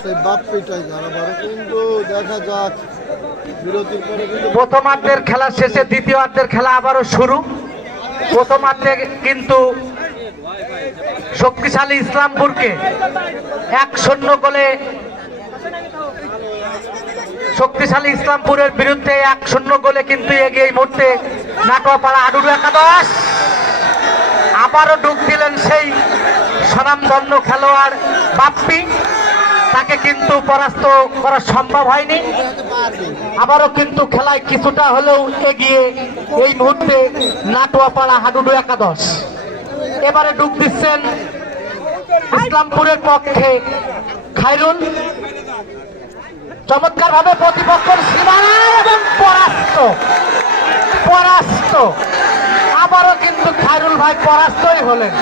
সেই বাপ্পিটাই ধারাবাহিক কিন্তু দেখা যাক। বিরতির পরে প্রথমার্ধের খেলা শেষে দ্বিতীয়ার্ধের খেলা আবারও শুরু। প্রথমার্ধে কিন্তু শক্তিশালী ইসলামপুরকে এক শূন্য গোলে শক্তিশালী ইসলামপুরের বিরুদ্ধে এক শূন্য গোলে কিন্তু এগিয়ে এই মুহূর্তে নাটোয়াপাড়া আডুরু একাদশ। আবারও ডুব দিলেন সেই স্বনামধন্য খেলোয়াড় বাপ্পি। তাকে কিন্তু পরাস্ত করা সম্ভব হয়নি। আবারও কিন্তু খেলায় কিছুটা হলেও এগিয়ে এই মুহূর্তে নাটোয়াপাড়া হাডুডু একাদশ। এবারে ডুব দিচ্ছেন ইসলামপুরের পক্ষে খাইরুল। চমৎকার ভাবে প্রতিপক্ষের সীমানায় এবং পরাস্ত পরাস্ত। আবারও কিন্তু খাইরুল ভাই পরাস্তই হলেন।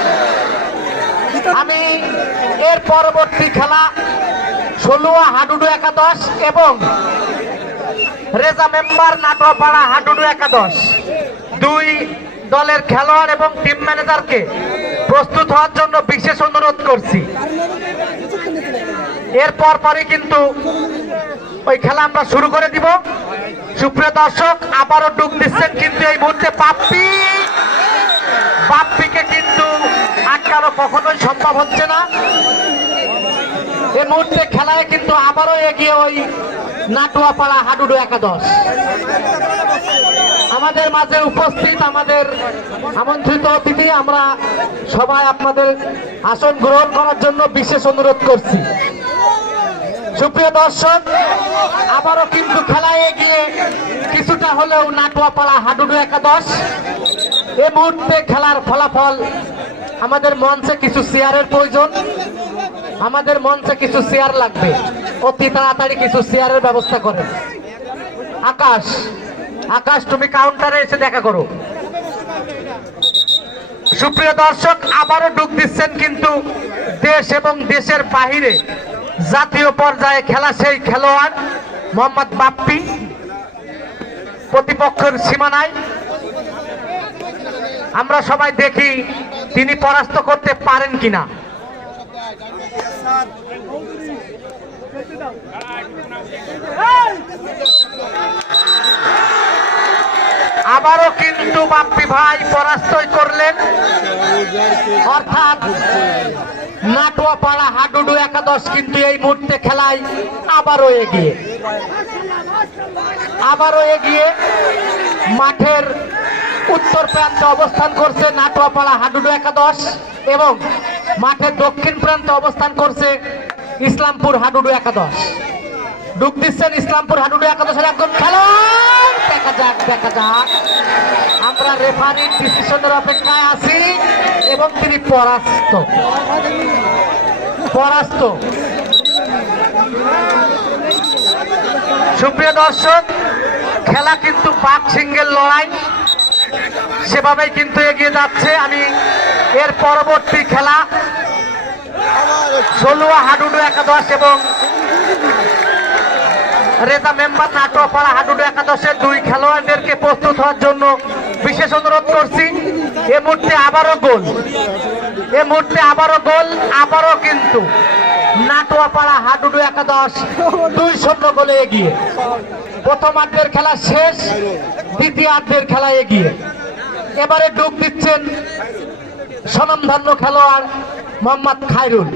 আমি এর পরবর্তী খেলা ষোলোয়া হাডুডু একাদশ এবং রেজা মেম্বার নাটোয়াপাড়া হাডুডু একাদশ। দুই দলের খেলোয়াড় এবং টিম ম্যানেজারকে প্রস্তুত হওয়ার জন্য বিশেষ অনুরোধ করছি। এর পর কিন্তু ওই খেলা আমরা শুরু করে দিব। সুপ্রিয় দর্শক, আবারও ডুব দিচ্ছেন কিন্তু এই মুহূর্তে পাপ্পি বাপ্পিকে কিন্তু আটকানো কখনোই সম্ভব হচ্ছে না। এই মুহূর্তে খেলায় কিন্তু আবারও এগিয়ে ওই নাটুয়াপাড়া হাডুডু একাদশ। আমাদের মাঝে উপস্থিত আমাদের আমন্ত্রিত অতিথি, আমরা সবাই আপনাদের আসন গ্রহণ করার জন্য বিশেষ অনুরোধ করছি। সুপ্রিয় দর্শক, আবারও কিন্তু খেলায় এগিয়ে কিছুটা হলেও নাটুয়াপাড়া হাডুডু একাদশ। এই মুহূর্তে খেলার ফলাফল আমাদের মঞ্চে কিছু চেয়ারের প্রয়োজন। আমাদের মঞ্চে কিছু চেয়ার লাগবে। অতি তাড়াতাড়ি কিছু চেয়ারের ব্যবস্থা করেন। আকাশ আকাশ, তুমি কাউন্টারে এসে দেখা করো। সুপ্রিয় দর্শক, আবারও ডুব দিচ্ছেন কিন্তু দেশ এবং দেশের বাহিরে জাতীয় পর্যায়ে খেলা সেই খেলোয়াড় মোহাম্মদ বাপ্পি। প্রতিপক্ষের সীমানায় আমরা সবাই দেখি তিনি পরাস্ত করতে পারেন কিনা। আবারও কিন্তু বাপ্পি ভাই পরাস্তই করলেন। অর্থাৎ নাটোয়াপাড়া হাডুডু একাদশ কিন্তু এই মুহূর্তে খেলায় আবারও এগিয়ে। আবারও এগিয়ে মাঠের উত্তর প্রান্তে অবস্থান করছে নাটোয়াপাড়া হাডুডু একাদশ এবং মাঠের দক্ষিণ প্রান্তে অবস্থান করছে ইসলামপুর হাডুডু একাদশ। ডুব দিচ্ছেন ইসলামপুর হাডুডু একাদশের একজন খেলোয়াড়। দেখা যাক দেখা যাক। আমরা রেফারির ডিসিশনের অপেক্ষায় আছি এবং তিনি পরাস্ত। পরাস্ত। সুপ্রিয় দর্শক, খেলা কিন্তু পাক সিঙ্গেল লড়াই। সেভাবেই কিন্তু এগিয়ে যাচ্ছে। আমি এর পরবর্তী খেলা ষোলোয়া হাডুডু একাদশ এবং রেজা মেম্বার নাটোপাড়া হাডুডু একাদশের দুই খেলোয়াড়দেরকে প্রস্তুত হওয়ার জন্য বিশেষ অনুরোধ করছি। এ মুহূর্তে আবারও গোল। এ মুহূর্তে আবারও গোল, আবারও কিন্তু নাটোয়াপাড়া হাডুডু একাদশ দুই শূন্য গোলে এগিয়ে। প্রথমার্ধের খেলা শেষ দ্বিতীয়ার্ধের খেলা এগিয়ে। এবারে ডুব দিচ্ছেন স্বনামধন্য খেলোয়াড় মোহাম্মদ খায়রুল।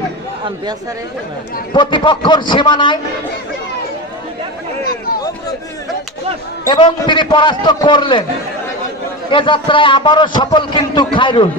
প্রতিপক্ষর সীমানায়। এবং তিনি পরাস্ত করলেন। এ যাত্রায় আবারও সফল কিন্তু খায়রুল।